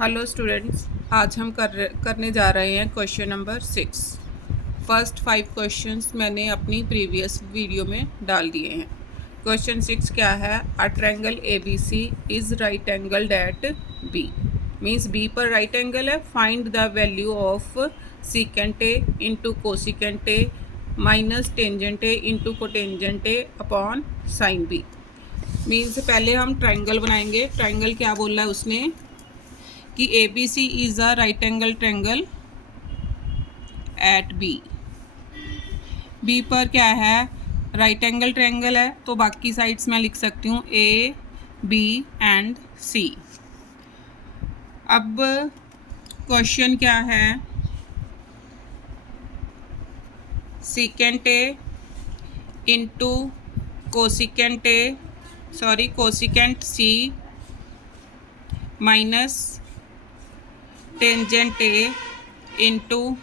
Hello students, आज हम करने जा रहे हैं क्वेश्चन नंबर 6। फर्स्ट 5 क्वेश्चंस मैंने अपनी प्रीवियस वीडियो में डाल दिए हैं। क्वेश्चन 6 क्या है? A triangle A B C is right angled at B. Means B पर राइट एंगल है। Find the value of secant A into cosecant A minus tangent A into cotangent A upon sine B. Means पहले हम triangle बनाएंगे। Triangle क्या बोल रहा है उसने कि A B C is a right angle triangle at B. B पर क्या है? राइट एंगल ट्रायंगल है, तो बाकी साइड्स मैं लिख सकती हूँ ए बी एंड सी। अब क्वेश्चन क्या है? Secant A into cosecant A cosecant C minus tangent A into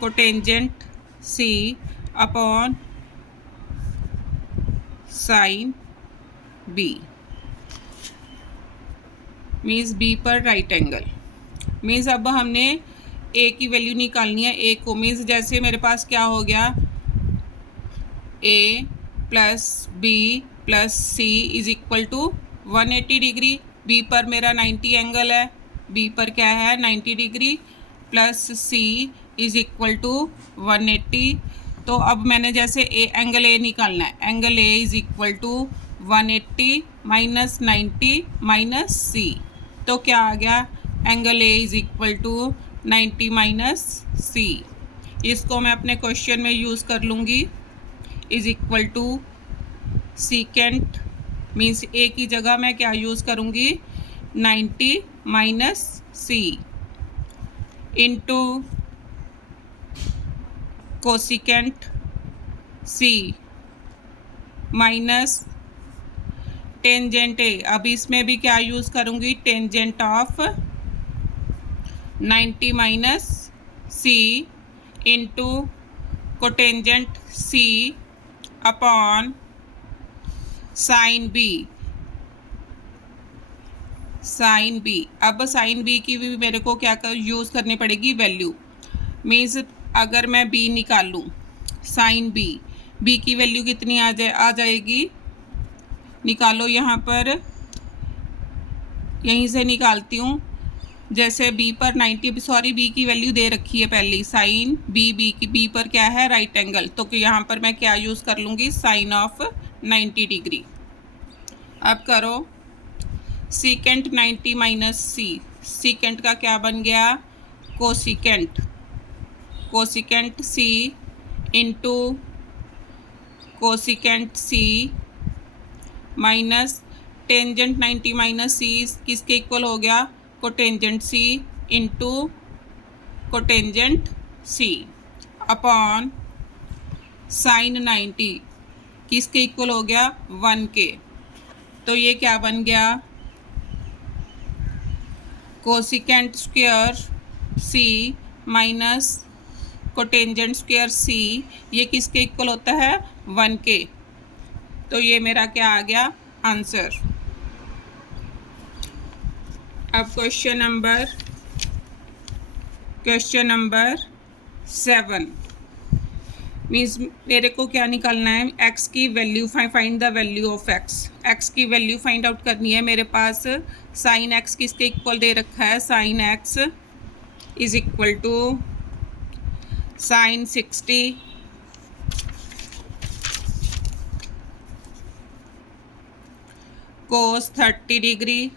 cotangent C upon sine B. Means B पर राइट एंगल। मीन्स अब हमने ए की वैल्यू निकालनी है। ए को मीन्स जैसे मेरे पास क्या हो गया, A plus B plus C is equal to 180 degree. B पर मेरा 90 एंगल है, बी पर क्या है 90 degree, plus C is equal to 180। तो अब मैंने जैसे एंगल ए निकालना है, angle A is equal to 180 minus 90 minus C. तो क्या आ गया? Angle A is equal to 90 minus C. इसको मैं अपने क्वेश्चन में यूज़ कर लूँगी। Is equal to secant means A की जगह मैं क्या यूज़ करूँगी? 90 minus C into cosecant C minus tangent ए। अब इसमें भी क्या यूज़ करूँगी? Tangent of 90 minus C into cotangent C upon sine B. Sine B. अब साइन बी की भी मेरे को क्या यूज़ करनी पड़ेगी? वैल्यू। मीन्स अगर मैं बी निकाल लूँ, साइन बी, बी की वैल्यू कितनी आ जाएगी? निकालो यहाँ पर, यहीं से निकालती हूँ। जैसे बी पर 90 बी की वैल्यू दे रखी है पहले, साइन बी, बी पर क्या है? Right angle. तो यहाँ पर मैं क्या यूज़ कर लूँगी? Sine of 90 degree. अब करो सीकेंट 90 माइनस सी। सीकेंट का क्या बन गया? कोसिकेंट। कोसिकेंट सी into cosecant C minus tangent 90 minus सी किसके इक्वल हो गया? कोटेंजेंट सी into cotangent C upon sign 90 किसके इक्वल हो गया? 1 के। तो ये क्या बन गया? कोसिकेंट स्क्वायर सी माइनस कोटेंजेंट स्क्वायर सी, ये किसके इक्वल होता है? 1 के। तो ये मेरा क्या आ गया? आंसर। अब क्वेश्चन नंबर 7। मीन्स मेरे को क्या निकालना है? एक्स की value, find the value of X. X की वैल्यू फाइंड आउट करनी है। मेरे पास साइन एक्स किसके इक्वल दे रखा है? Sine x is equal to sine 60 cos 30 degree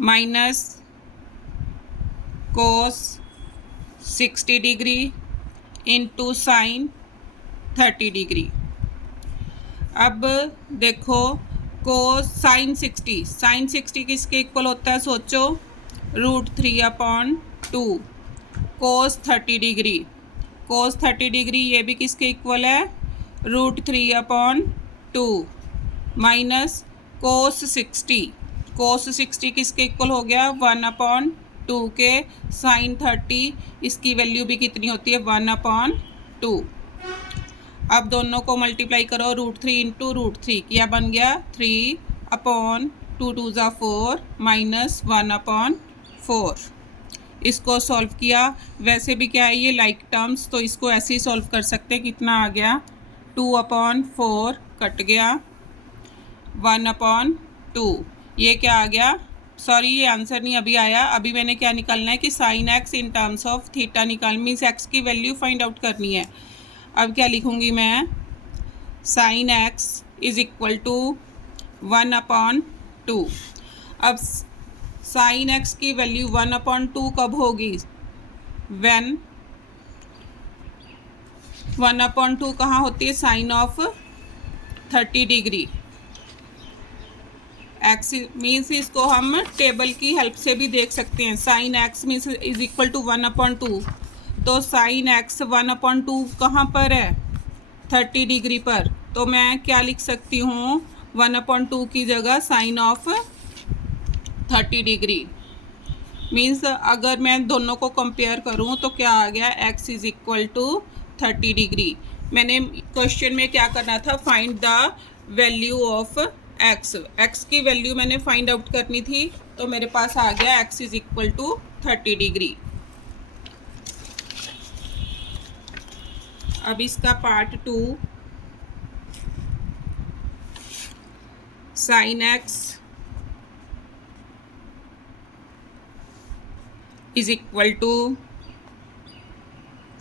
minus cos 60 degree into sine 30 degree. अब देखो कोस साइन 60 किसके इक्वल होता है? सोचो, √3/2। कोस 30 डिग्री ये भी किसके इक्वल है? √3/2 माइनस कोस 60 किसके इक्वल हो गया? 1/2 के। साइन 30 इसकी वैल्यू भी कितनी होती है? 1/2। अब दोनों को मल्टीप्लाई करो, √3 इंटू √3 क्या बन गया? 3/2 2 2 ज़ा 4 माइनस 1/4। इसको सॉल्व किया। वैसे भी क्या है ये लाइक टर्म्स, तो इसको ऐसे ही सॉल्व कर सकते हैं। कितना आ गया 2/4 कट गया 1/2। ये क्या आ गया, सॉरी ये आंसर नहीं अभी आया। अभी मैंने क्या निकालना है कि sine X in terms of theta निकाल, मीन्स एक्स की वैल्यू फाइंड आउट करनी है। अब क्या लिखूँगी मैं, sine x is equal to 1/2। अब साइन एक्स की वैल्यू 1/2 कब होगी, व्हेन 1/2 कहाँ होती है, sine of 30 degree. X means इसको हम टेबल की हेल्प से भी देख सकते हैं। Sine X means is equal to 1/2, तो साइन एक्स 1/2 कहाँ पर है, 30 डिग्री पर। तो मैं क्या लिख सकती हूँ, 1/2 की जगह साइन ऑफ 30 डिग्री। मीन्स अगर मैं दोनों को कंपेयर करूँ तो क्या आ गया, X is equal to 30 degree. मैंने क्वेश्चन में क्या करना था, find the value of X. X की वैल्यू मैंने फाइंड आउट करनी थी, तो मेरे पास आ गया X is equal to 30 degree. अब इसका part 2, sine x is equal to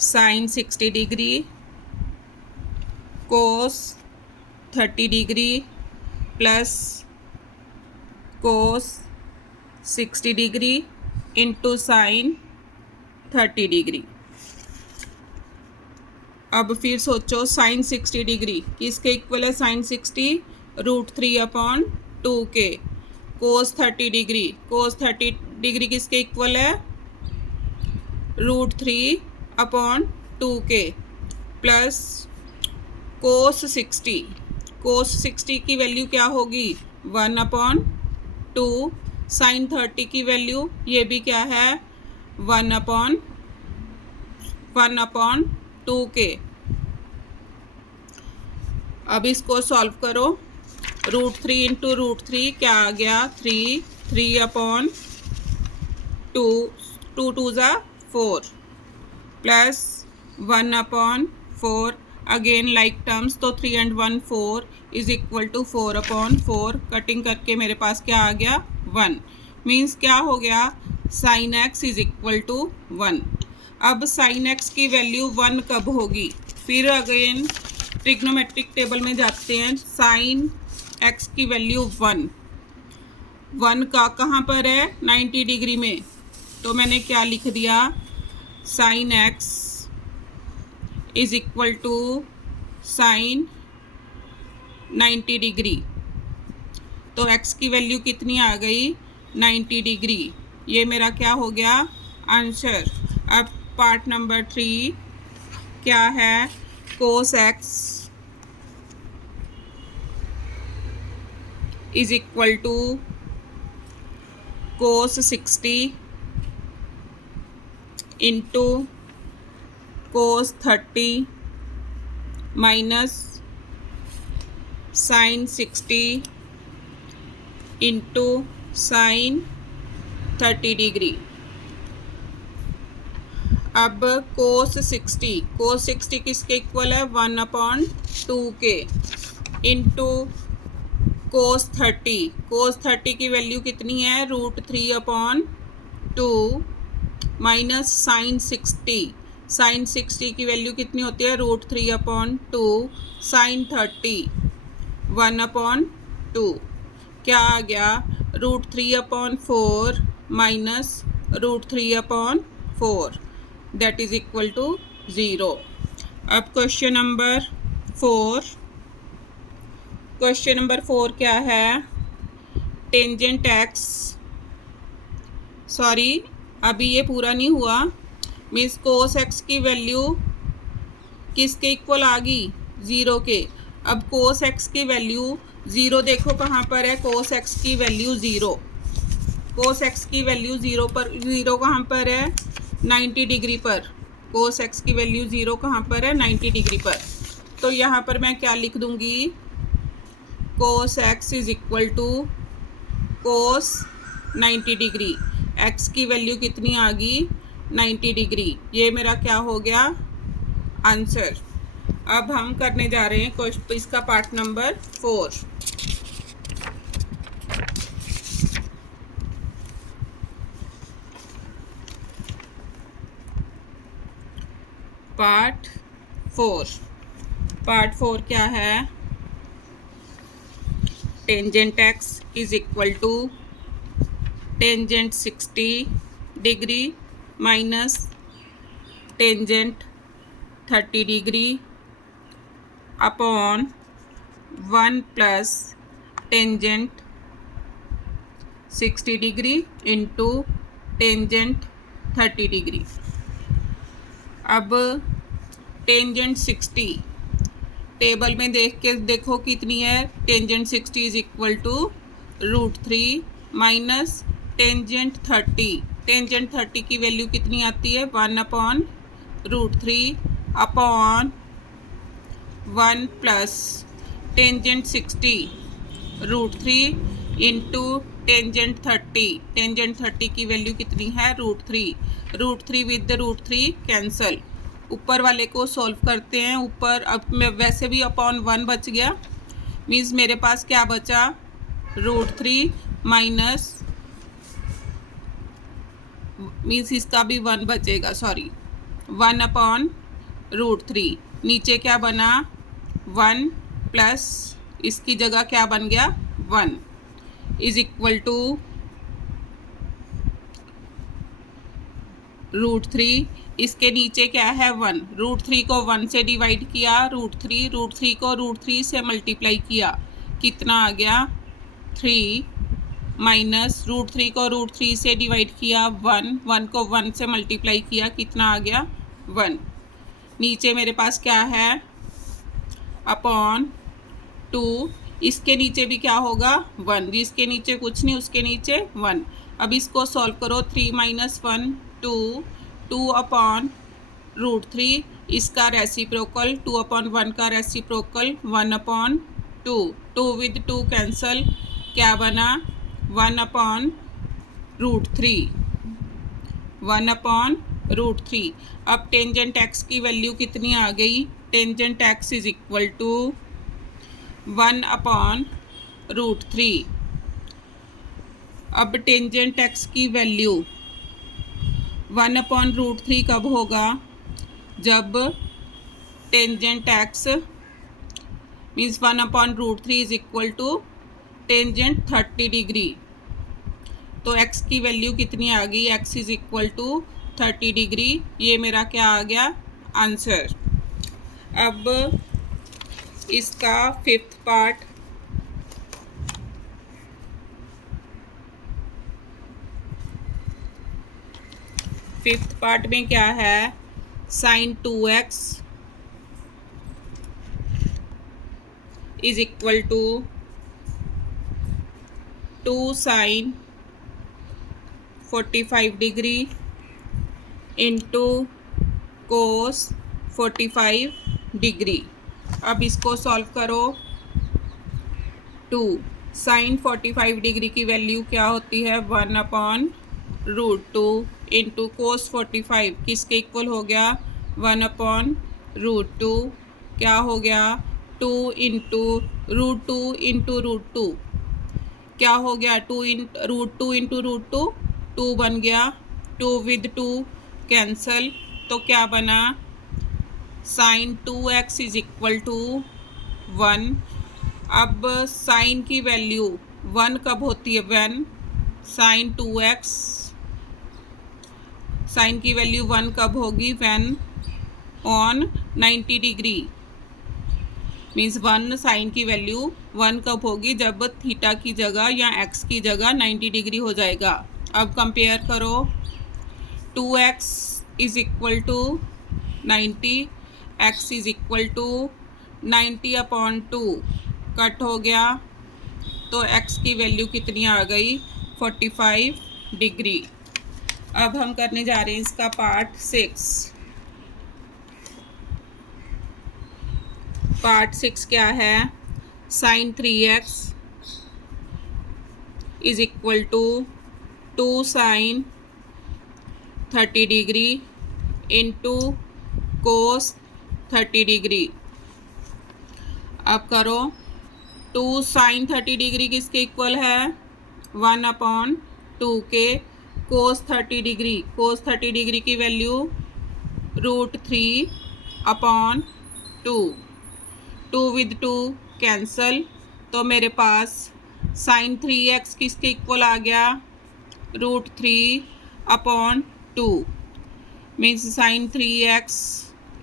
sine 60 degree cos 30 degree plus cos 60 degree into sine 30 degree. अब फिर सोचो, साइन 60 डिग्री किसके इक्वल है, साइन 60 √3/2 के। कोस 30 डिग्री, कोस 30 डिग्री किसके इक्वल है, √3/2 के। प्लस कोस 60, कोस 60 की वैल्यू क्या होगी, 1/2। साइन 30 की वैल्यू ये भी क्या है, 1/2 के। अब इसको सॉल्व करो, √3 इंटू √3 क्या आ गया, 3/2, 2 2 ज़ा 4 प्लस 1/4। अगेन लाइक टर्म्स, तो 3 and 1 4 is equal to 4/4। Cutting करके मेरे पास क्या आ गया, 1। मीन्स क्या हो गया, sine x is equal to 1। अब साइन एक्स की वैल्यू 1 कब होगी, फिर अगेन ट्रिग्नोमेट्रिक टेबल में जाते हैं। साइन एक्स की वैल्यू 1 का कहाँ पर है, 90 डिग्री में। तो मैंने क्या लिख दिया, sine x is equal to sine 90 degree. तो एक्स की वैल्यू कितनी आ गई, 90 डिग्री। ये मेरा क्या हो गया, आंसर। अब पार्ट नंबर 3 क्या है, cos x is equal to cos 60 into cos 30 minus sine 60 into sine 30 degree. अब कोस 60 किसके इक्वल है, 1/2 के। इंटू कोस 30 की वैल्यू कितनी है, √3/2 माइनस साइन 60 की वैल्यू कितनी होती है, √3/2 साइन 30 1/2। क्या आ गया, √3/4 minus √3/4, that is equal to 0। अब क्वेश्चन नंबर 4 क्या है, टेंजेंट एक्स, सॉरी अभी ये पूरा नहीं हुआ। मीन्स कोस एक्स की वैल्यू किसके इक्वल आ गई, 0 के। अब कोस एक्स की वैल्यू 0 देखो कहाँ पर है, कोस एक्स की वैल्यू 0, कोस एक्स की वैल्यू 0 पर, 0 कहाँ पर है, 90 डिग्री पर। कोस एक्स की वैल्यू 0 कहाँ पर है, 90 डिग्री पर। तो यहाँ पर मैं क्या लिख दूँगी, cos x is equal to cos 90 degree. X की वैल्यू कितनी आ गई 90 डिग्री। ये मेरा क्या हो गया आंसर। अब हम करने जा रहे हैं क्वेश्चन इसका पार्ट नंबर 4। पार्ट 4 क्या है, tangent x is equal to tangent 60 degree minus tangent 30 degree upon 1 plus tangent 60 degree into tangent 30 degree. अब टेंजेंट 60 टेबल में देख के देखो कितनी है। Tangent 60 is equal to √3 minus tangent 30। Tangent 30 की वैल्यू कितनी आती है 1/√3 upon 1 plus tangent 60 √3 into tangent 30। Tangent 30 की वैल्यू कितनी है √3 विद √3 कैंसल। ऊपर वाले को सॉल्व करते हैं। ऊपर अब मैं वैसे भी अपॉन 1 बच गया, मीन्स मेरे पास क्या बचा √3 माइनस मीन्स इसका भी 1 बचेगा, सॉरी 1/√3। नीचे क्या बना 1 प्लस इसकी जगह क्या बन गया 1 इज इक्वल टू √3। इसके नीचे क्या है 1। √3 को 1 से डिवाइड किया, √3 को √3 से मल्टीप्लाई किया, कितना आ गया 3 माइनस √3 को √3 से डिवाइड किया 1 को 1 से मल्टीप्लाई किया, कितना आ गया 1। नीचे मेरे पास क्या है अपॉन 2। इसके नीचे भी क्या होगा 1, जिसके नीचे कुछ नहीं उसके नीचे 1। अब इसको सॉल्व करो 3 माइनस 1 2 अपॉन √3 इसका रेसिप्रोकल 2/1 का रेसिप्रोकल 1/2। 2 विद 2 कैंसल, क्या बना 1/√3। अब टेंजेंट एक्स की वैल्यू कितनी आ गई, tangent x is equal to 1/√3। अब टेंजेंट एक्स की वैल्यू 1/√3 कब होगा, जब tangent x means 1/√3 is equal to tangent 30 degree. तो एक्स की वैल्यू कितनी आ गई, x is equal to 30 degree. ये मेरा क्या आ गया आंसर। अब इसका 5th पार्ट, में क्या है sin 2x is equal to 2 sin 45 degree into cos 45 degree. अब इसको सॉल्व करो। 2 sin 45 डिग्री की वैल्यू क्या होती है 1/√2 इंटू कोस 45 किसके इक्वल हो गया 1/√2। क्या हो गया 2 इंटू √2 इंटू √2 क्या हो गया 2 इंटू √2 2 बन गया, 2 विद 2 कैंसल, तो क्या बना sin 2x is equal to 1। अब साइन की वैल्यू 1 कब होती है व्हेन sin 2x, साइन की वैल्यू 1 कब होगी when on 90 degree. Means 1 sine की वैल्यू 1 कब होगी, जब थीटा की जगह या एक्स की जगह 90 डिग्री हो जाएगा। अब कंपेयर करो 2x is equal to 90, x is equal to 90/2 cut हो गया, तो x की वैल्यू कितनी आ गई 45 डिग्री। अब हम करने जा रहे हैं इसका पार्ट 6। पार्ट 6 क्या है sin 3x is equal to 2 sine 30 degree into cos 30 degree. अब करो 2 साइन 30 डिग्री किसके इक्वल है 1/2 के कोस 30 डिग्री। कोस 30 डिग्री की वैल्यू √3/2। 2 विद 2 कैंसल, तो मेरे पास साइन 3x किसके इक्वल आ गया √3/2 means sine 3x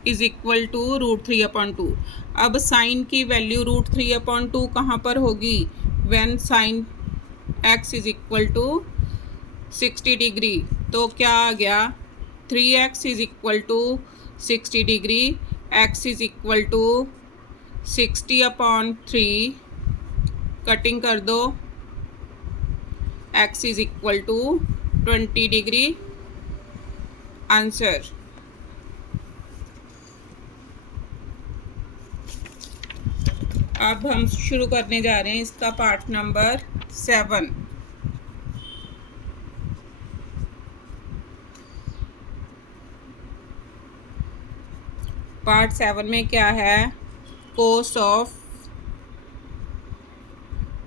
is equal to √3/2। अब साइन की वैल्यू √3/2 कहाँ पर होगी when sine x is equal to 60 degree. तो क्या आ गया 3x is equal to 60 degree, x is equal to 60/3 cutting कर दो, x is equal to 20 degree. Answer. अब हम शुरू करने जा रहे हैं इसका पार्ट नंबर 7। पार्ट 7 में क्या है cos of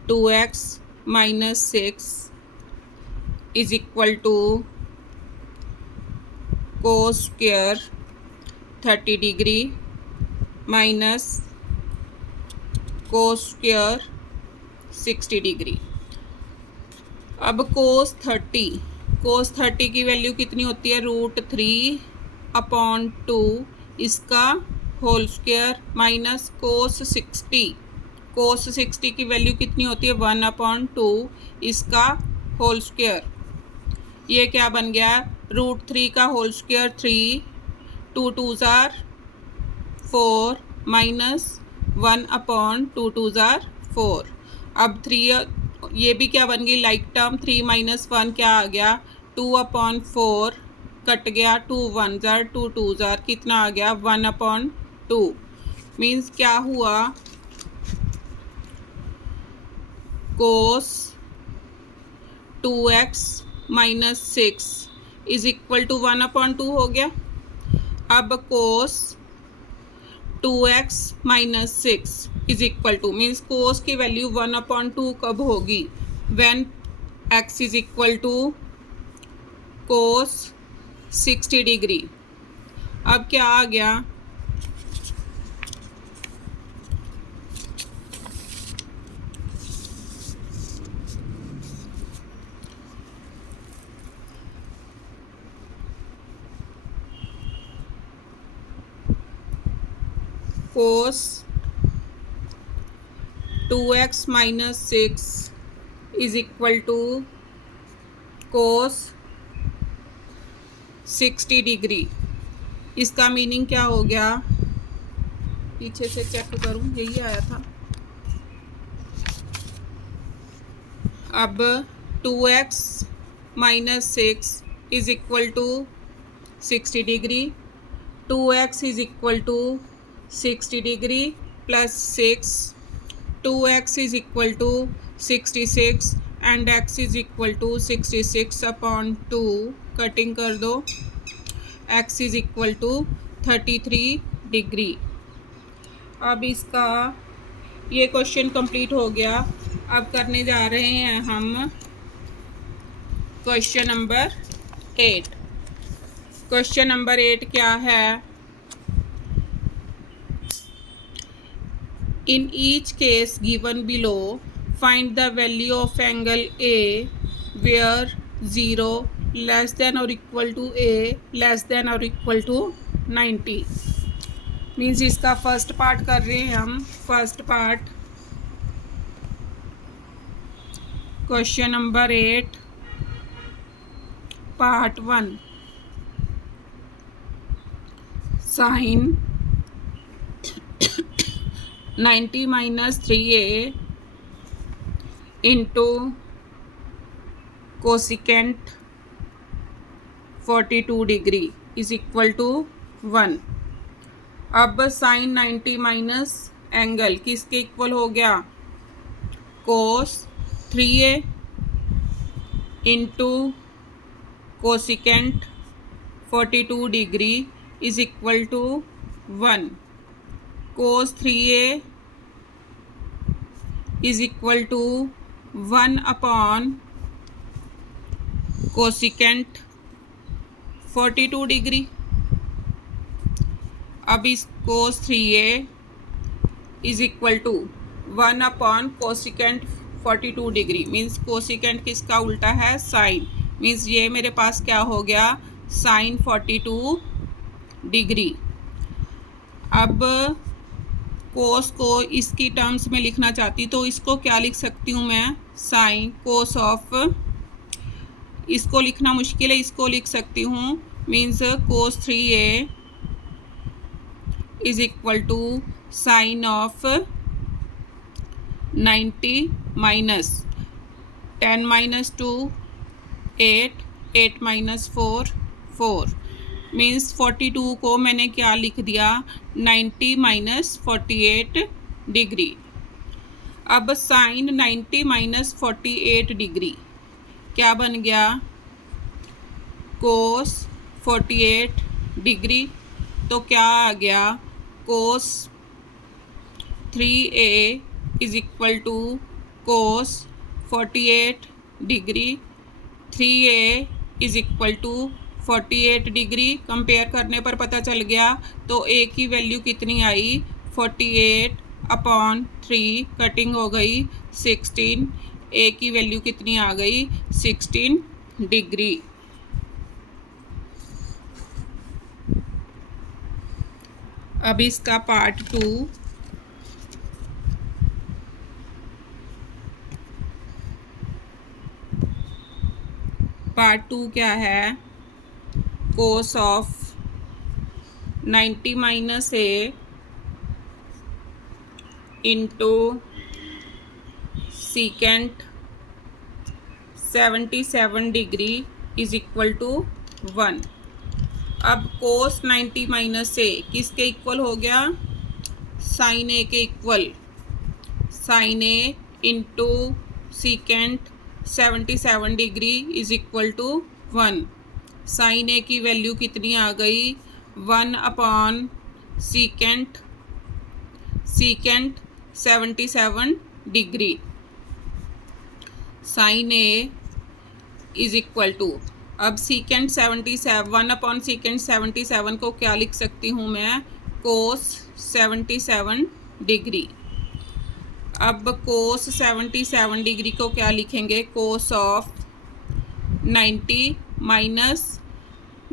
2x - 6 is equal to cos square 30 degree minus cos square 60 degree. अब कोस 30 की वैल्यू कितनी होती है √3/2 इसका होल स्क्वायर माइनस कोस 60 की वैल्यू कितनी होती है 1/2 इसका होल स्क्वायर। ये क्या बन गया √3 का whole square 3, 2 2s are 4 minus 1/2 2s are 4। अब 3 ये भी क्या बन गई लाइक टर्म 3 - 1 क्या आ गया 2/4 कट गया 2 1s are 2 2s are कितना आ गया 1/2 मीन्स क्या हुआ कोस 2x - 6 इज इक्वल टू 1/2 हो गया। अब cos 2x - 6 is equal to means cos की वैल्यू 1/2 कब होगी when x is equal to cos 60 degree. अब क्या आ गया cos 2x - 6 is equal to cos 60 degree. इसका मीनिंग क्या हो गया पीछे से चेक करूं यही आया था। अब 2x - 6 is equal to 60 degree, 2x is equal to 60 degree plus 6, 2x is equal to 66 and x is equal to 66/2 cutting कर दो, x is equal to 33 degree. अब इसका ये क्वेश्चन कंप्लीट हो गया। अब करने जा रहे हैं हम क्वेश्चन नंबर 8। क्वेश्चन नंबर 8 क्या है In each case given below, find the value of angle A where 0 less than or equal to A less than or equal to 90। Means इसका फर्स्ट पार्ट कर रहे हैं हम। First part question number 8 part 1 sine 90 - 3a into cosecant 42 degree is equal to 1। अब sine 90 minus angle किसके equal हो गया cos 3a into cosecant 42 degree is equal to 1. Cos 3a is equal to 1 upon cosecant 42 degree. अब इस cos 3a is equal to 1 upon cosecant 42 degree means cosecant किसका उल्टा है, sign. Means ये मेरे पास क्या हो गया, साइन 42 डिग्री. अब कोस को इसकी टर्म्स में लिखना चाहती तो इसको क्या लिख सकती हूँ मैं, साइन कोस ऑफ, इसको लिखना मुश्किल है, इसको लिख सकती हूँ. Means cos 3a is equal to sine of 90 minus 10 minus 2 8 8 minus 4 4 means 42 को मैंने क्या लिख दिया, 90 माइनस 48 डिग्री. अब साइन 90 माइनस 48 डिग्री क्या बन गया, कोस 48 डिग्री. तो क्या आ गया, cos 3a is equal to cos 48 degree. 3a is equal to 48 degree. Compare करने पर पता चल गया. तो a की वैल्यू कितनी आई, 48 अपॉन 3, कटिंग हो गई 16. a की वैल्यू कितनी आ गई, 16 डिग्री. अब इसका पार्ट 2. पार्ट 2 क्या है, cos of 90 minus a into secant 77 degree is equal to 1. अब कोस 90 माइनस a किसके इक्वल हो गया, साइन a के equal. Sine a into secant 77 degree is equal to 1. Sine a की वैल्यू कितनी आ गई, 1 upon secant 77 degree. Sine a is equal to, अब सीकेंट 77 1 अपॉन सीकेंट 77 को क्या लिख सकती हूँ मैं, कोस 77 डिग्री. अब कोस 77 डिग्री को क्या लिखेंगे, कोस ऑफ 90 माइनस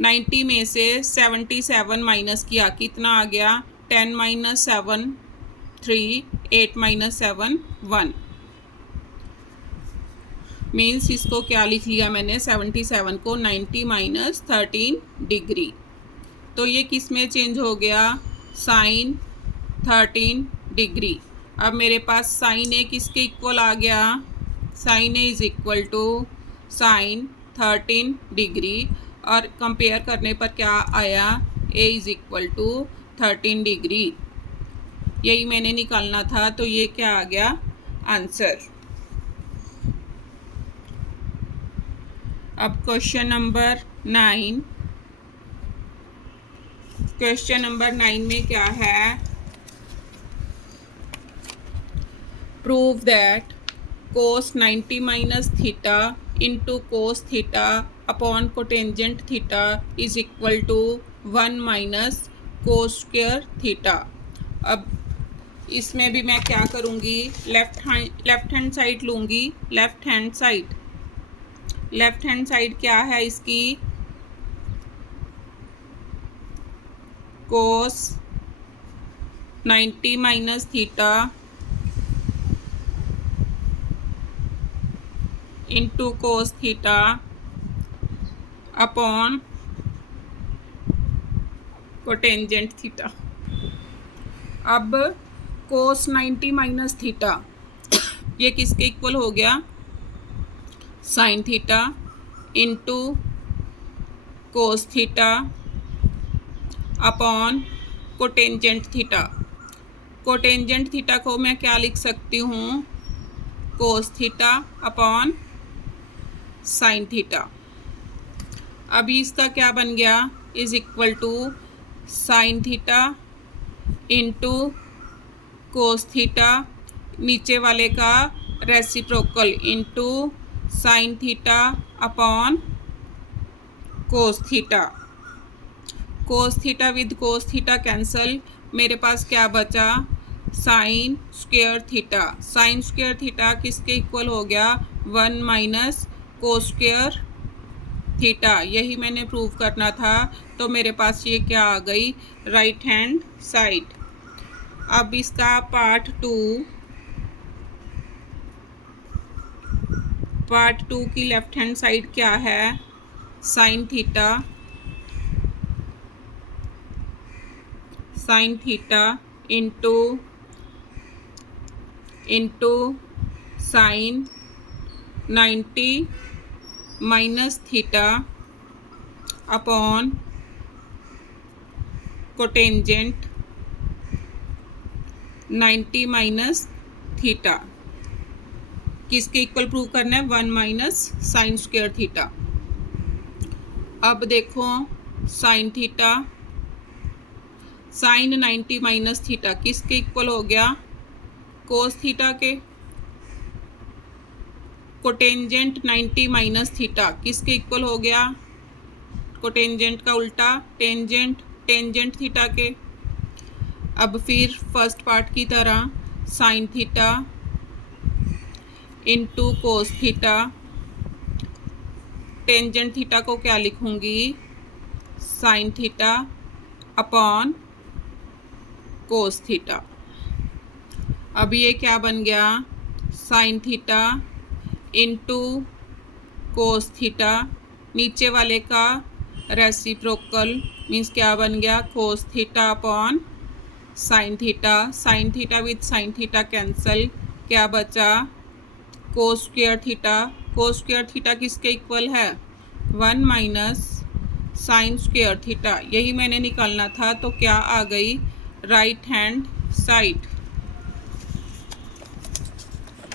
90 में से 77 माइनस किया, कितना आ गया, 10 माइनस 7 3 8 माइनस 7 1. मीन्स इसको क्या लिख लिया मैंने, 77 को 90 माइनस 13 डिग्री. तो ये किस में चेंज हो गया, साइन 13 डिग्री. अब मेरे पास साइन ए किसके इक्वल आ गया, sine a is equal to sine 13 degree. और कंपेयर करने पर क्या आया, a is equal to 13 degree. यही मैंने निकालना था. तो ये क्या आ गया, आंसर. अब क्वेश्चन नंबर 9. क्वेश्चन नंबर 9 में क्या है, prove that cos 90 minus theta into cos theta upon cotangent theta is equal to 1 minus cos square theta. अब इसमें भी मैं क्या करूँगी, लेफ्ट हैंड साइड लूँगी. लेफ्ट हैंड साइड क्या है इसकी, cos 90 minus theta into cos theta upon cotangent theta. अब कोस 90 माइनस थीटा ये किसके इक्वल हो गया, sine theta into cos theta upon cotangent theta. Cotangent theta को मैं क्या लिख सकती हूँ, cos theta upon sine theta. अभी इसका क्या बन गया, is equal to sine theta into cos theta, नीचे वाले का reciprocal into sine theta upon cos theta. Cos theta with cos theta cancel, मेरे पास क्या बचा, sine square theta. Sine square theta किसके इक्वल हो गया, 1 माइनस कोस स्क्वायर थीटा। यही मैंने प्रूव करना था, तो मेरे पास ये क्या आ गई, राइट हैंड साइड। अब इसका पार्ट टू की लेफ्ट हैंड साइड क्या है, sine theta into sine 90 minus theta upon cotangent 90 minus theta. किसके इक्वल प्रूव करना है, 1 माइनस साइन स्क्वायर थीटा। अब देखो sine theta, sine 90 minus theta किसके इक्वल हो गया, कोस थीटा के। कोटेंजेंट 90 माइनस थीटा किसके इक्वल हो गया, कोटेंजेंट का उल्टा टेंजेंट थीटा के। अब फिर फर्स्ट पार्ट की तरह sign theta into cos theta, tangent theta को क्या लिखूंगी, sign theta upon cos theta. अब ये क्या बन गया, sine theta into cos theta, नीचे वाले का रेसिप्रोकल मीन्स क्या बन गया, cos theta upon sine theta. Sine theta with sine theta cancel, क्या बचा, कोस स्क्वायर थीटा। कोस स्क्वायर थीटा किसके इक्वल है, 1 माइनस साइन स्क्वायर थीटा। यही मैंने निकालना था, तो क्या आ गई, राइट हैंड साइड।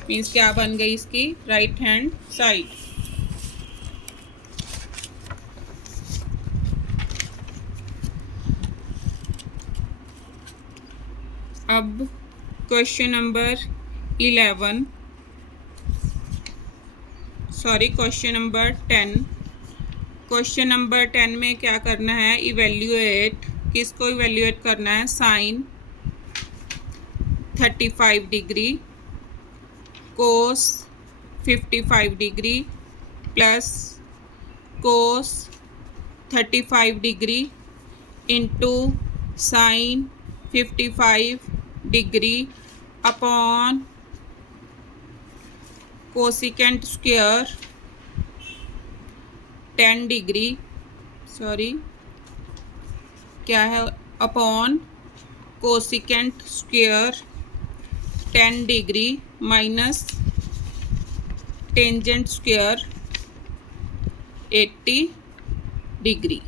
मीन्स क्या बन गई इसकी, राइट हैंड साइड। अब क्वेश्चन नंबर 10 क्वेश्चन नंबर 10 में क्या करना है, इवेल्यूएट, किसको इवेल्यूएट करना है, sine 35 degree cos 55 degree plus cos 35 degree into sine 55 degree upon cosecant square 10 degree, क्या है, upon cosecant square 10 degree minus tangent square 80 degree.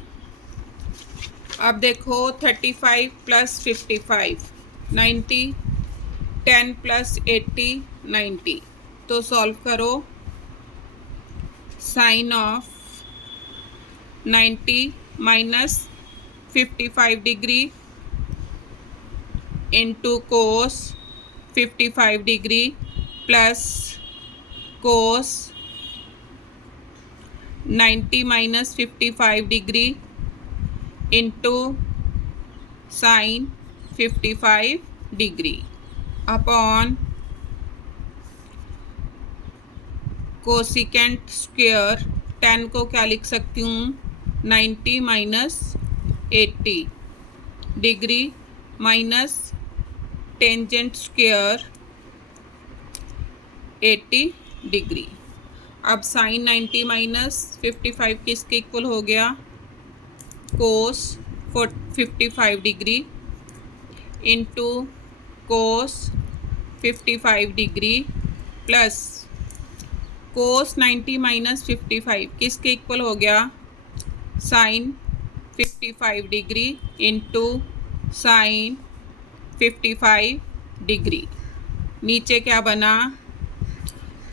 अब देखो 35 प्लस 55 90, 10 प्लस 80 90, तो सॉल्व करो। Sine of 90 minus 55 degree into cos 55 degree plus cos 90 minus 55 degree into sine 55 degree upon cosecant square 10 को क्या लिख सकती हूँ, 90 minus 80 degree minus tangent square 80 degree. अब साइन 90 माइनस 55 किसके इक्वल हो गया, cos 55 degree into cos 55 degree plus cos 90 minus 55 किसके इक्वल हो गया, sine 55 degree into sine 55 degree. नीचे क्या बना,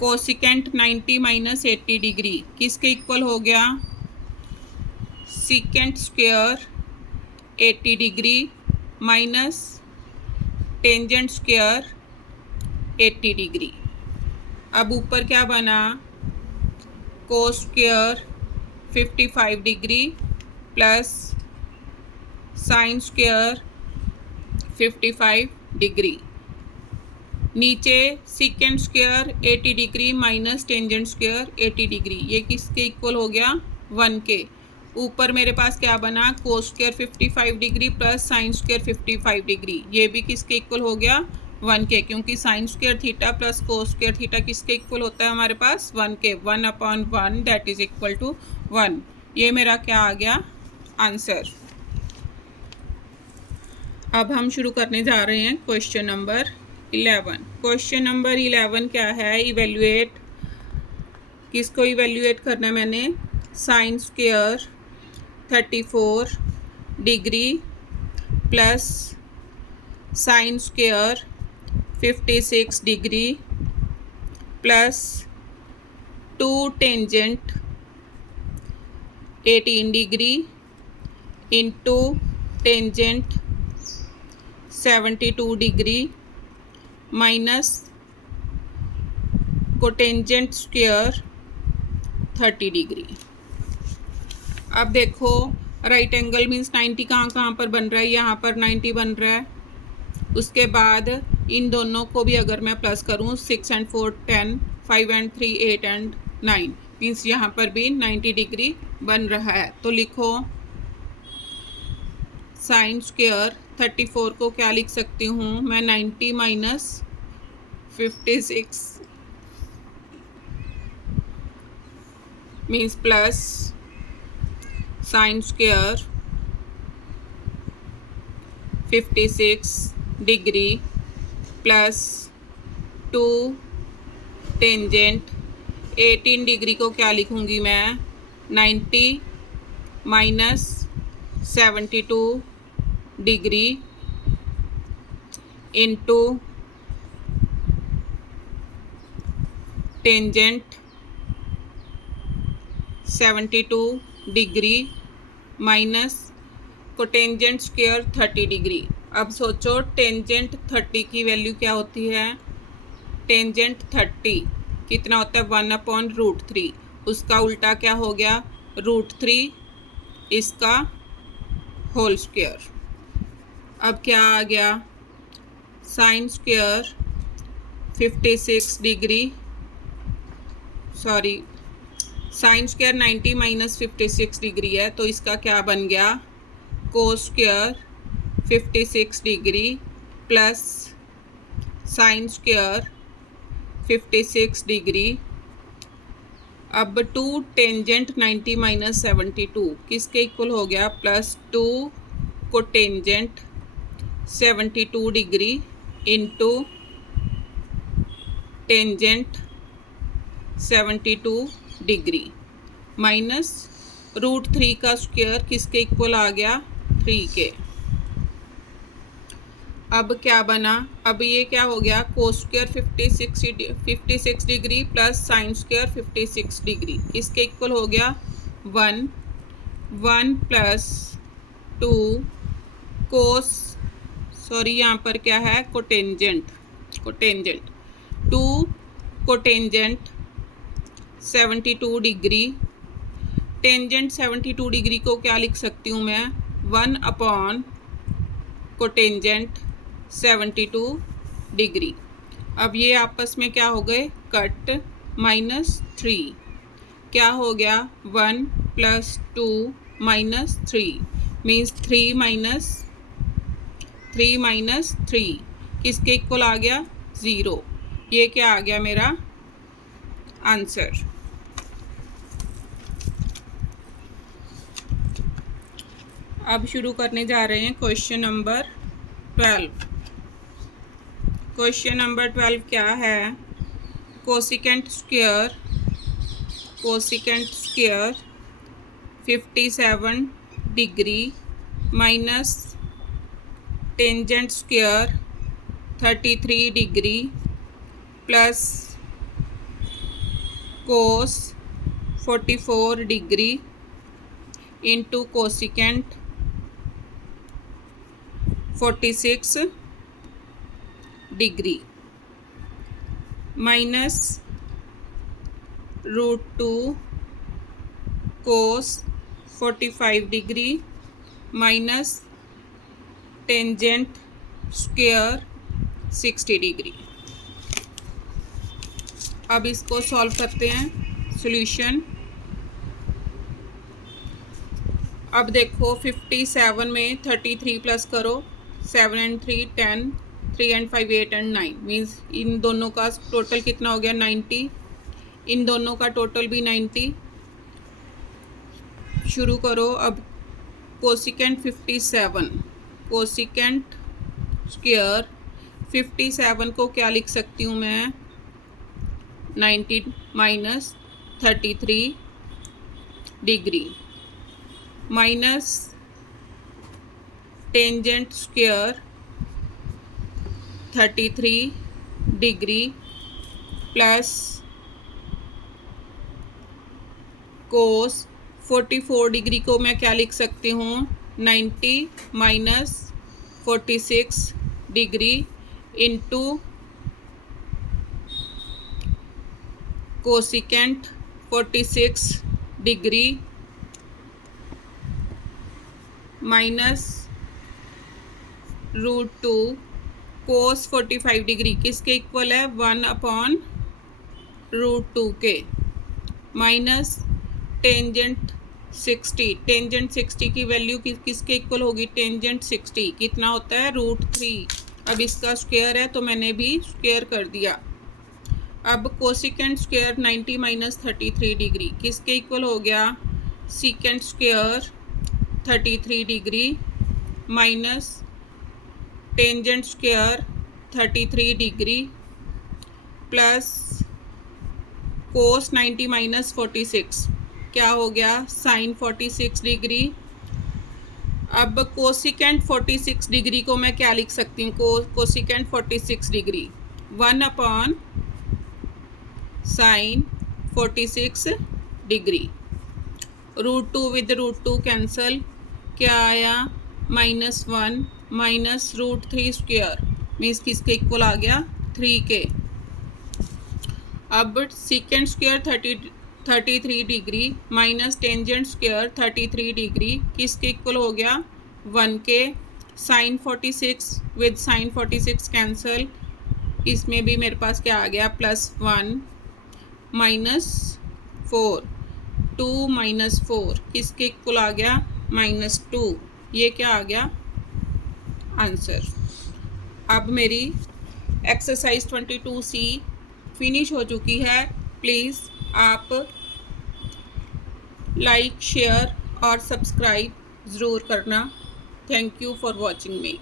कोसिकेंट 90 माइनस 80 डिग्री किसके इक्वल हो गया? Secant square 80 degree minus tangent square 80 degree. अब ऊपर क्या बना? Cos square 55 degree plus sine square 55 degree. नीचे secant square 80 degree minus tangent square 80 degree, ये किसके इक्वल हो गया? 1 के। ऊपर मेरे पास क्या बना? Cos square 55 degree plus sine square 55 degree, ये भी किसके इक्वल हो गया? 1 के, क्योंकि sign square theta plus cos square theta किसके इक्वल होता है हमारे पास? 1 के। 1/1 दैट इज इक्वल टू 1। ये मेरा क्या आ गया? आंसर। अब हम शुरू करने जा रहे हैं क्वेश्चन नंबर 11। क्वेश्चन नंबर 11 क्या है? इवेल्युएट। किसको इवेल्युएट करना है मैंने? Sine square 34 degree plus sine square 56 degree plus 2 tangent 18 degree into tangent 72 degree minus cotangent square 30 degree. अब देखो राइट एंगल मीन्स 90 कहाँ पर बन रहा है? यहाँ पर 90 बन रहा है। उसके बाद इन दोनों को भी अगर मैं प्लस करूँ 6 and 4 10, 5 and 3 8 and 9 मीन्स यहाँ पर भी 90 डिग्री बन रहा है। तो लिखो साइन स्क्वायर 34 को क्या लिख सकती हूँ मैं? 90 minus 56 means plus sine square 56 degree plus 2 tangent 18 degree को क्या लिखूँगी मैं? 90 minus 72 degree into tangent 72 degree minus cotangent square 30 degree. अब सोचो टेंजेंट 30 की वैल्यू क्या होती है? टेंजेंट 30 कितना होता है? 1/√3। उसका उल्टा क्या हो गया? √3 इसका होल स्क्वायर। अब क्या आ गया? Sine square 56 degree sine square 90 minus 56 degree है, तो इसका क्या बन गया? Cos square 56 degree plus sine square 56 degree. अब 2 टेंजेंट 90 माइनस 72 किसके इक्वल हो गया? Plus 2 cotangent 72 degree into tangent 72 degree minus √3 का स्क्वायर किसके इक्वल आ गया? 3 के। अब क्या बना? अब ये क्या हो गया? Cos square 56 degree plus sine square 56 degree किसके इक्वल हो गया? 1 प्लस 2 कोस यहाँ पर क्या है? Cotangent 2 cotangent 72 degree. Tangent 72 degree को क्या लिख सकती हूँ मैं? 1 कोटेंजेंट 72 डिग्री। अब ये आपस में क्या हो गए? कट -3 क्या हो गया? 1 प्लस 2 माइनस 3 मीन्स 3 माइनस 3 किसके इक्वल आ गया? 0। ये क्या आ गया मेरा आंसर। अब शुरू करने जा रहे हैं क्वेश्चन नंबर 12। क्वेश्चन नंबर 12 क्या है? Cosecant square 57 degree minus tangent square 33 degree plus कोस 44 degree into cosecant 46 degree minus √2 कोस 45 degree minus tangent square 60 degree. अब इसको सॉल्व करते हैं। सॉल्यूशन, अब देखो 57 में 33 प्लस करो, 7 and 3 10, 3 and 5 8 and 9 means in दोनों का टोटल कितना हो गया 90, इन दोनों का टोटल भी 90। शुरू करो। अब कोसिकेंट 57, कोसिकेंट स्क्वायर 57 को क्या लिख सकती हूँ मैं, 90 minus 33 degree minus tangent square 33 degree plus कोस 44 डिग्री को मैं क्या लिख सकती हूँ, 90 minus 46 degree into cosecant 46 degree minus √2 कोस 45 डिग्री किसके इक्वल है, 1/√2 के माइनस टेंजेंट 60, टेंजेंट 60 की वैल्यू किसके इक्वल होगी, टेंजेंट 60 कितना होता है √3। अब इसका स्क्वायर है तो मैंने भी स्क्वायर कर दिया। अब कोसिकेंट स्क्वायर 90 माइनस 33 डिग्री किसके इक्वल हो गया, secant square 33 degree minus tangent square 33 degree plus cos 90 minus 46 क्या हो गया, साइन 46 डिग्री। अब कोसिकेंट 46 डिग्री को मैं क्या लिख सकती हूँ, cosecant 46 degree 1/sin 46 degree. √2 with √2 cancel, क्या आया -1 माइनस √3 स्क्वायर मीन्स किसके इक्वल आ गया, 3 के। अब secant square 33 degree minus tangent square 33 degree किसके इक्वल हो गया, 1 के। साइन 46 विद साइन 46 कैंसल, इसमें भी मेरे पास क्या आ गया, +1 -4, 2 - 4 किसके इक्वल आ गया, -2। ये क्या आ गया आंसर। अब मेरी एक्सरसाइज 22C फिनिश हो चुकी है। प्लीज़ आप लाइक शेयर और सब्सक्राइब ज़रूर करना। Thank you for watching me.